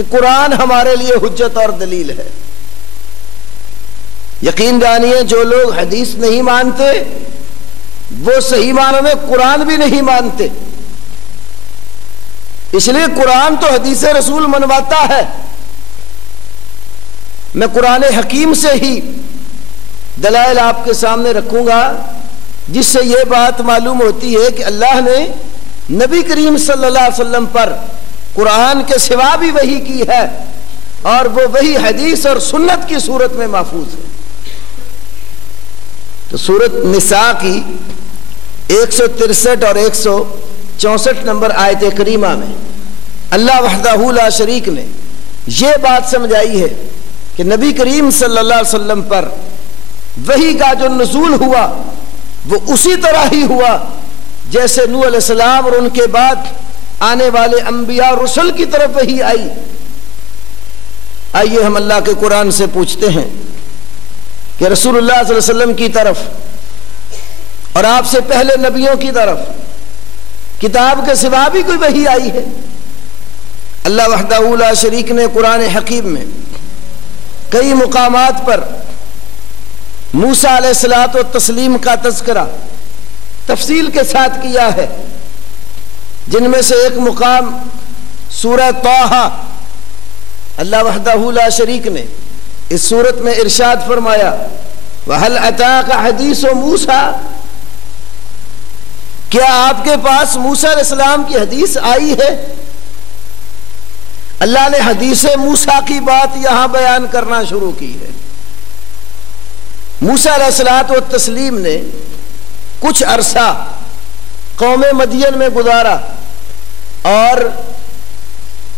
کہ قرآن ہمارے لیے حجت اور دلیل ہے۔ یقین جانیے جو لوگ حدیث نہیں مانتے وہ صحیح معنوں میں قرآن بھی نہیں مانتے، اس لیے قرآن تو حدیث رسول منواتا ہے۔ میں قرآن حکیم سے ہی دلائل آپ کے سامنے رکھوں گا جس سے یہ بات معلوم ہوتی ہے کہ اللہ نے نبی کریم صلی اللہ علیہ وسلم پر قرآن کے سوا بھی وحی کی ہے، اور وہ وحی حدیث اور سنت کی صورت میں محفوظ ہے۔ تو سورۃ نساء کی 163 اور 164 نمبر آیت کریمہ میں اللہ وحدہ لا شریک نے یہ بات سمجھائی ہے کہ نبی کریم صلی اللہ علیہ وسلم پر وحی کا جو نزول ہوا وہ اسی طرح ہی ہوا جیسے نوح علیہ السلام اور ان کے بعد آنے والے انبیاء اور رسل کی طرف وحی آئی۔ آئیے ہم اللہ کے قرآن سے پوچھتے ہیں کہ رسول اللہ صلی اللہ علیہ وسلم کی طرف اور آپ سے پہلے نبیوں کی طرف کتاب کے سوا بھی کوئی وحی آئی ہے؟ اللہ وحدہ لا شریک نے قرآن حکیم میں کئی مقامات پر موسیٰ علیہ الصلوۃ والتسلیم کا تذکرہ تفصیل کے ساتھ کیا ہے، جن میں سے ایک مقام سورہ طٰہٰ، اللہ وحدہ لا شریک نے اس سورت میں ارشاد فرمایا وَهَلْ أَتَاكَ حَدِيثُ مُوسَىٰ، کیا آپ کے پاس موسیٰ علیہ السلام کی حدیث آئی ہے؟ اللہ نے حدیث موسیٰ کی بات یہاں بیان کرنا شروع کی ہے۔ موسیٰ علیہ الصلوۃ والتسلیم نے کچھ عرصہ قوم مدین میں گزارا، اور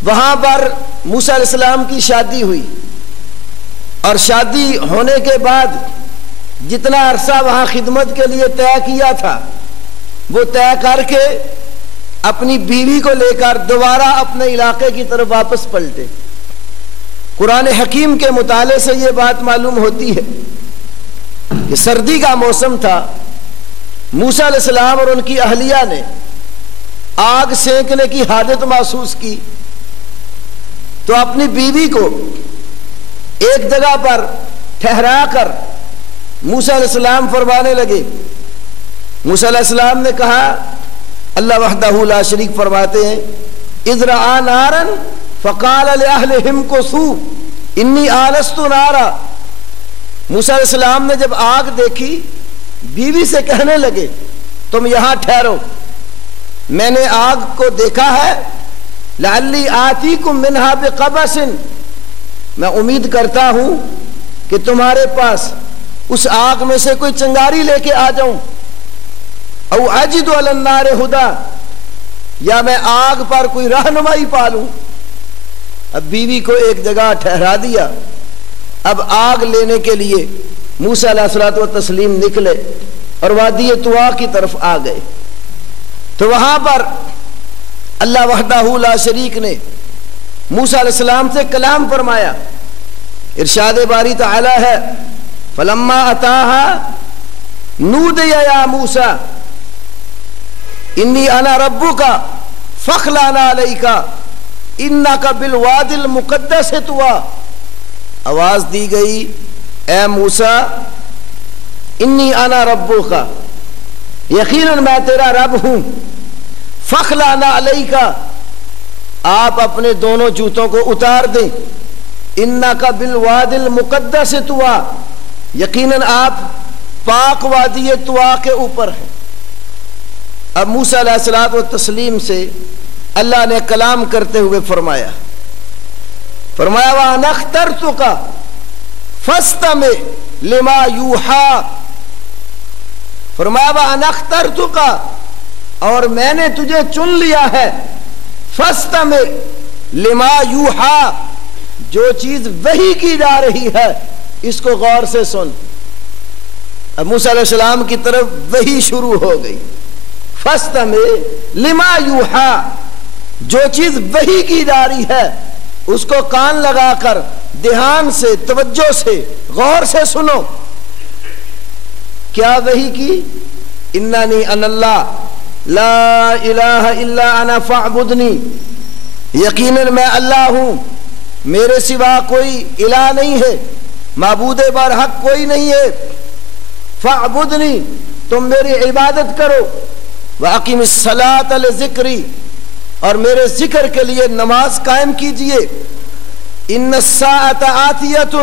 وہاں پر موسیٰ علیہ السلام کی شادی ہوئی، اور شادی ہونے کے بعد جتنا عرصہ وہاں خدمت کے لیے طے کیا تھا وہ طے کر کے اپنی بیوی کو لے کر دوبارہ اپنے علاقے کی طرف واپس پلٹے۔ قرآن حکیم کے مطالعے سے یہ بات معلوم ہوتی ہے کہ سردی کا موسم تھا، موسیٰ علیہ السلام اور ان کی اہلیہ نے آگ سینکنے کی حاجت محسوس کی، تو اپنی بیوی کو ایک جگہ پر ٹھہرا کر موسیٰ علیہ السلام فرمانے لگے۔ موسیٰ علیہ السلام نے کہا، اللہ وحدہ لا شریک فرماتے ہیں اذ رأى نارا فقال لأهلهم كثوا انی آنست نارا، موسیٰ علیہ السلام نے جب آگ دیکھی بیوی سے کہنے لگے تم یہاں ٹھہرو، میں نے آگ کو دیکھا ہے، لعلی آتیکم منہا بقبس، میں امید کرتا ہوں کہ تمہارے پاس اس آگ میں سے کوئی چنگاری لے کے آ جاؤں، او اجد علی النار ہدا، یا میں آگ پر کوئی رہنمائی پالوں۔ اب بیوی کو ایک جگہ ٹھہرا دیا، اب آگ لینے کے لیے موسیٰ علیہ الصلوۃ والتسلیم نکلے اور وادی طوا کی طرف آ گئے، تو وہاں پر اللہ وحدہ لا شریک نے موسیٰ علیہ السلام سے کلام فرمایا۔ ارشاد باری تعالی ہے فلما اتاها نودی یا موسیٰ انی انا ربک فاخلع علیک انک بالوادی المقدس طویٰ، آواز دی گئی اے موسیٰ انی انا ربک، یقیناً میں تیرا رب ہوں، فاخلع علیک، آپ اپنے دونوں جوتوں کو اتار دیں، انک بالوادی المقدس طویٰ، یقیناً آپ پاک وادی طوا کے اوپر ہیں۔ اب موسیٰ علیہ الصلوۃ والتسلیم سے اللہ نے کلام کرتے ہوئے فرمایا وَأَنَا اخْتَرْتُكَ فَاسْتَمِعْ لِمَا يُوحَىٰ، فرمایا وَأَنَا اخْتَرْتُكَ، اور میں نے تجھے چن لیا ہے، فَاسْتَمِعْ لِمَا يُوحَىٰ، جو چیز وحی کی جا رہی ہے اس کو غور سے سن۔ اب موسیٰ علیہ السلام کی طرف وحی شروع ہو گئی، فَاسْتَمِعْ لِمَا يُوحَىٰ، جو چیز وحی کی جا رہی ہے اس کو کان لگا کر دھیان سے توجہ سے غور سے سنو۔ کیا وحی کی؟ اننی انا اللہ لا الہ الا انا فاعبدنی، یقیناً میں اللہ ہوں، میرے سوا کوئی الہ نہیں ہے، معبود برحق کوئی نہیں ہے، فاعبدنی، تم میری عبادت کرو، واقم الصلاۃ لذکری، اور میرے ذکر کے لیے نماز قائم کیجئے، ان الساعۃ آتیۃ،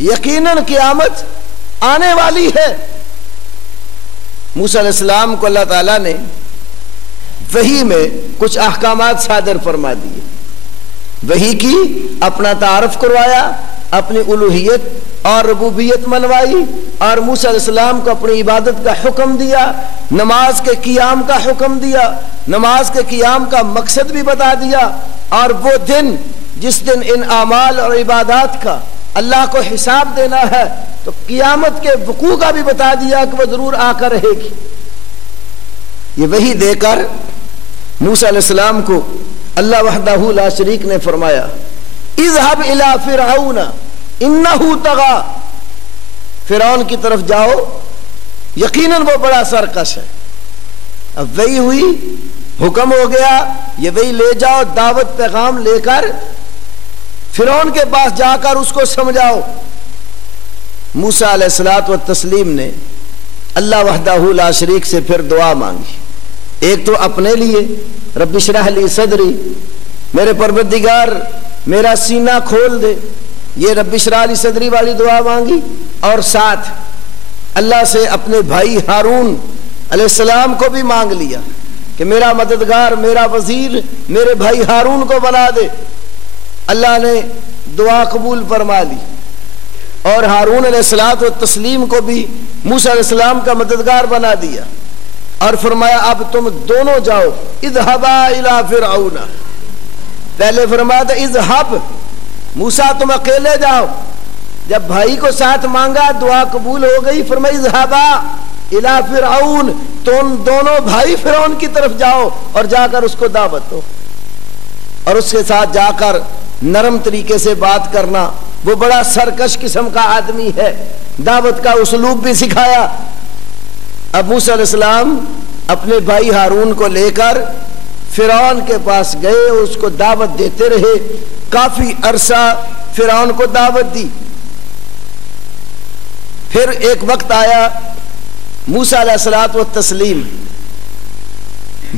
یقیناً قیامت آنے والی ہے۔ موسیٰ علیہ السلام کو اللہ تعالیٰ نے وحی میں کچھ احکامات صادر فرما دیے، وحی کی اپنا تعارف کروایا، اپنی الوہیت اور ربوبیت منوائی، اور موسیٰ علیہ السلام کو اپنی عبادت کا حکم دیا، نماز کے قیام کا حکم دیا، نماز کے قیام کا مقصد بھی بتا دیا، اور وہ دن جس دن ان اعمال اور عبادات کا اللہ کو حساب دینا ہے تو قیامت کے وقوع کا بھی بتا دیا کہ وہ ضرور آ کر رہے گی۔ یہ وحی دے کر موسیٰ علیہ السلام کو اللہ وحدہ لا شریک نے فرمایا اذهب الى فرعون انه طغى، فرعون کی طرف جاؤ، یقیناً وہ بڑا سرکش ہے۔ اب وہی ہوئی، حکم ہو گیا، یہ وہی لے جاؤ، دعوت پیغام لے کر فرعون کے پاس جا کر اس کو سمجھاؤ۔ موسیٰ علیہ الصلوۃ والتسلیم نے اللہ وحدہ لا شریک سے پھر دعا مانگی، ایک تو اپنے لیے، رب اشرح لی صدری، میرے پروردگار میرا سینہ کھول دے، یہ رب اشرح لی صدری والی دعا مانگی، اور ساتھ اللہ سے اپنے بھائی ہارون علیہ السلام کو بھی مانگ لیا کہ میرا مددگار، میرا وزیر میرے بھائی ہارون کو بنا دے۔ اللہ نے دعا قبول فرما لی، اور ہارون علیہ الصلوۃ والتسلیم کو بھی موسیٰ علیہ السلام کا مددگار بنا دیا، اور فرمایا اب تم دونوں جاؤ، اذهبا الى فرعون، پہلے فرمایا تھا اذهب، موسیٰ تم اکیلے جاؤ، جب بھائی کو ساتھ مانگا دعا قبول ہو گئی، فرمایا اذهبا الى فرعون، تم دونوں بھائی فرعون کی طرف جاؤ اور جا کر اس کو دعوت دو، اور اس کے ساتھ جا کر نرم طریقے سے بات کرنا، وہ بڑا سرکش قسم کا آدمی ہے، دعوت کا اسلوب بھی سکھایا۔ اب موسیٰ علیہ السلام اپنے بھائی ہارون کو لے کر فرعون کے پاس گئے، اس کو دعوت دیتے رہے، کافی عرصہ فرعون کو دعوت دی۔ پھر ایک وقت آیا موسیٰ علیہ الصلوۃ والتسلیم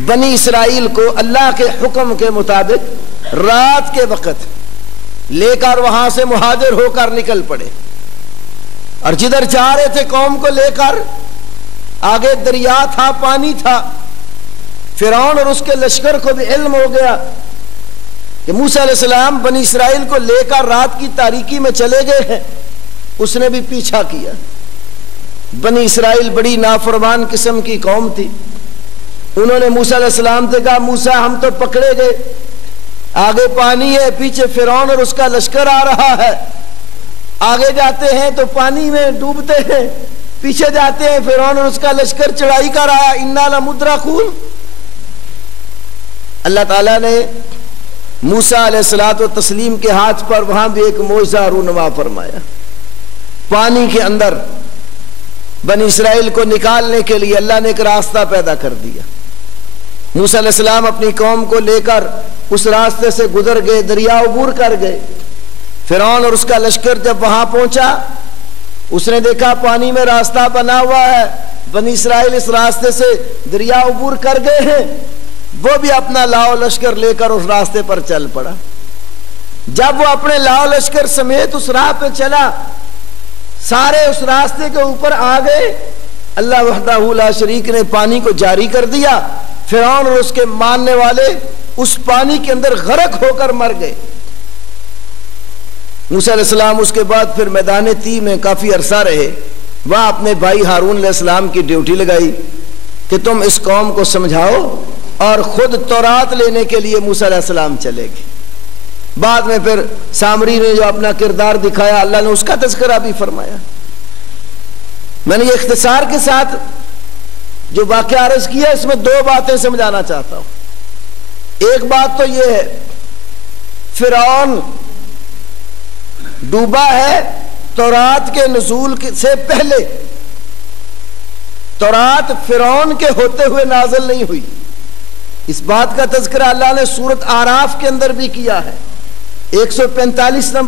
بنی اسرائیل کو اللہ کے حکم کے مطابق رات کے وقت لے کر وہاں سے مہاجر ہو کر نکل پڑے، اور جدھر جا رہے تھے قوم کو لے کر، آگے دریا تھا، پانی تھا، فرعون اور اس کے لشکر کو بھی علم ہو گیا کہ موسیٰ علیہ السلام بنی اسرائیل کو لے کر رات کی تاریکی میں چلے گئے ہیں، اس نے بھی پیچھا کیا۔ بنی اسرائیل بڑی نافرمان قسم کی قوم تھی، انہوں نے موسیٰ علیہ السلام سے کہا موسیٰ ہم تو پکڑے گئے، آگے پانی ہے، پیچھے فرعون اور اس کا لشکر آ رہا ہے، آگے جاتے ہیں تو پانی میں ڈوبتے ہیں، پیچھے جاتے ہیں فرعون اور اس کا لشکر چڑھائی کر رہا ہے، انا لمدرکون۔ اللہ تعالیٰ نے موسیٰ علیہ الصلوۃ والتسلیم کے ہاتھ پر وہاں بھی ایک معجزہ رونما فرمایا، پانی کے اندر بنی اسرائیل کو نکالنے کے لیے اللہ نے ایک راستہ پیدا کر دیا۔ موسیٰ علیہ السلام اپنی قوم کو لے کر اس راستے سے گزر گئے، دریا عبور کر گئے۔ فرعون اور اس کا لشکر جب وہاں پہنچا، اس نے دیکھا پانی میں راستہ بنا ہوا ہے، بنی اسرائیل اس راستے سے دریا عبور کر گئے ہیں، وہ بھی اپنا لاؤ لشکر لے کر اس راستے پر چل پڑا۔ جب وہ اپنے لاؤ لشکر سمیت اس راہ پہ چلا، سارے اس راستے کے اوپر آ گئے، اللہ وحدہ لا شریک نے پانی کو جاری کر دیا، فرعون اور اس کے ماننے والے اس پانی کے اندر غرق ہو کر مر گئے۔ موسیٰ علیہ السلام اس کے بعد پھر میدان تی میں کافی عرصہ رہے، وہاں اپنے بھائی ہارون علیہ السلام کی ڈیوٹی لگائی کہ تم اس قوم کو سمجھاؤ، اور خود تورات لینے کے لیے موسیٰ علیہ السلام چلے گئے۔ بعد میں پھر سامری نے جو اپنا کردار دکھایا، اللہ نے اس کا تذکرہ بھی فرمایا۔ میں نے یہ اختصار کے ساتھ جو واقعہ عرض کیا، اس میں دو باتیں سمجھانا چاہتا ہوں۔ ایک بات تو یہ ہے، فرعون ڈوبا ہے تورات کے نزول سے پہلے، تورات فرعون کے ہوتے ہوئے نازل نہیں ہوئی، اس بات کا تذکرہ اللہ نے سورۃ اعراف کے اندر بھی کیا ہے 145 نمبر